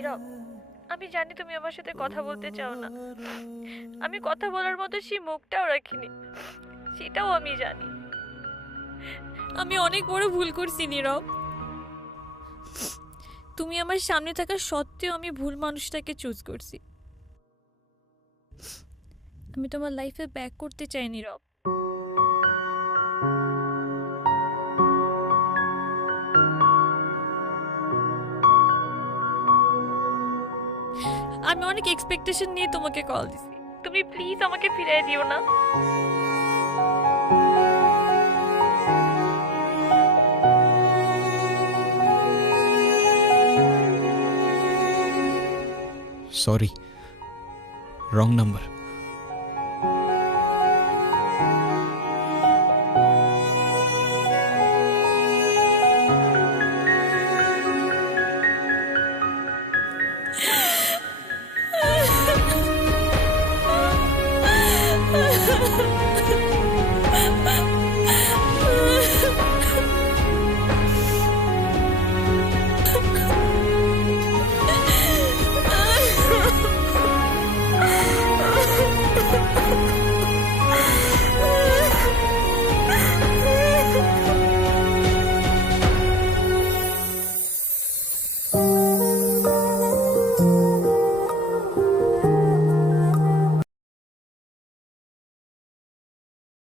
নীরব, আমি জানি তুমি আমার সাথে কথা বলতে চাও না। আমি কথা বলার মতো সেই মুখটাও রাখিনি, সেটাও আমি জানি। আমি অনেক বড় ভুল করছি নীরব। তুমি আমার সামনে থাকা সত্ত্বেও আমি ভুল মানুষটাকে চুজ করছি। আমি তোমার লাইফে ব্যাক করতে চাই নীরব। আমি অনেক এক্সপেকটেশন নিয়ে তোমাকে কল দিছি, তুমি প্লিজ আমাকে ফিরিয়ে দিও না। Sorry, wrong number.